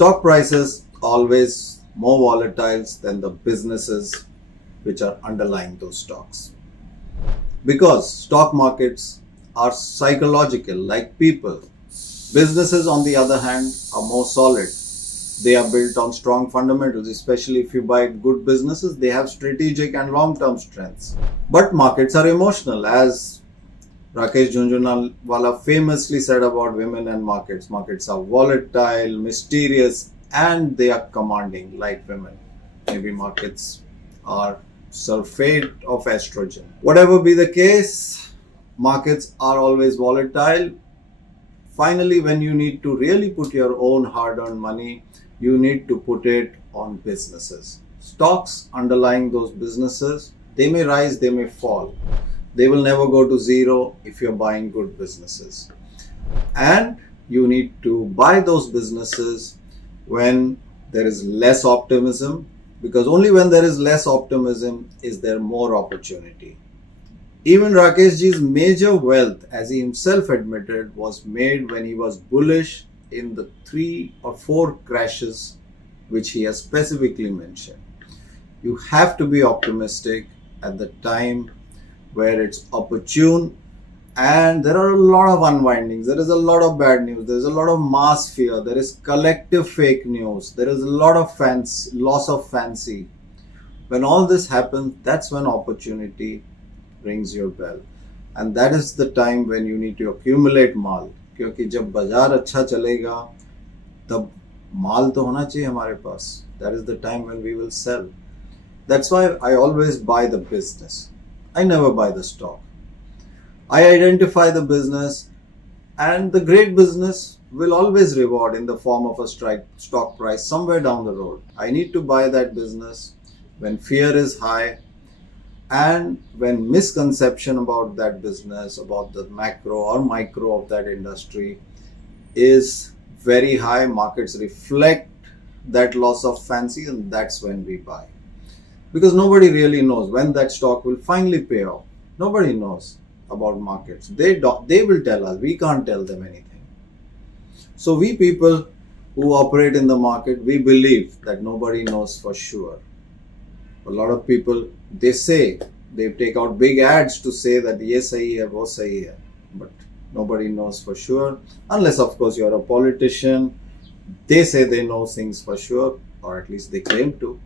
Stock prices always more volatile than the businesses which are underlying those stocks. Because stock markets are psychological, like people. Businesses, on the other hand, are more solid. They are built on strong fundamentals, especially if you buy good businesses, they have strategic and long-term strengths. But markets are emotional, as Rakesh Jhunjhunwala famously said about women and markets. Markets are volatile, mysterious, and they are commanding, like women. Maybe markets are sulfate of estrogen. Whatever be the case, markets are always volatile. Finally, when you need to really put your own hard-earned money, you need to put it on businesses. Stocks underlying those businesses, they may rise, they may fall. They will never go to zero if you're buying good businesses. And you need to buy those businesses when there is less optimism, because only when there is less optimism is there more opportunity. Even Rakeshji's major wealth, as he himself admitted, was made when he was bullish in the 3 or 4 crashes which he has specifically mentioned. You have to be optimistic at the time where it's opportune, and there are a lot of unwindings, there is a lot of bad news, there is a lot of mass fear, there is collective fake news, there is a lot of loss of fancy. When all this happens, that's when opportunity rings your bell, and that is the time when you need to accumulate माल, क्योंकि जब बाजार अच्छा चलेगा तब माल तो होना चाहिए हमारे पास. That is the time when we will sell. That's why I always buy the business. I never buy the stock. I identify the business, and the great business will always reward in the form of a stock price somewhere down the road. I need to buy that business when fear is high, and when misconception about that business, about the macro or micro of that industry is very high. Markets reflect that loss of fancy, and that's when we buy. Because nobody really knows when that stock will finally pay off. Nobody knows about markets. They will tell us. We can't tell them anything. So we people who operate in the market, we believe that nobody knows for sure. A lot of people, they take out big ads to say that ye sahi hai, wo sahi hai. But nobody knows for sure. Unless, of course, you're a politician. They say they know things for sure, or at least they claim to.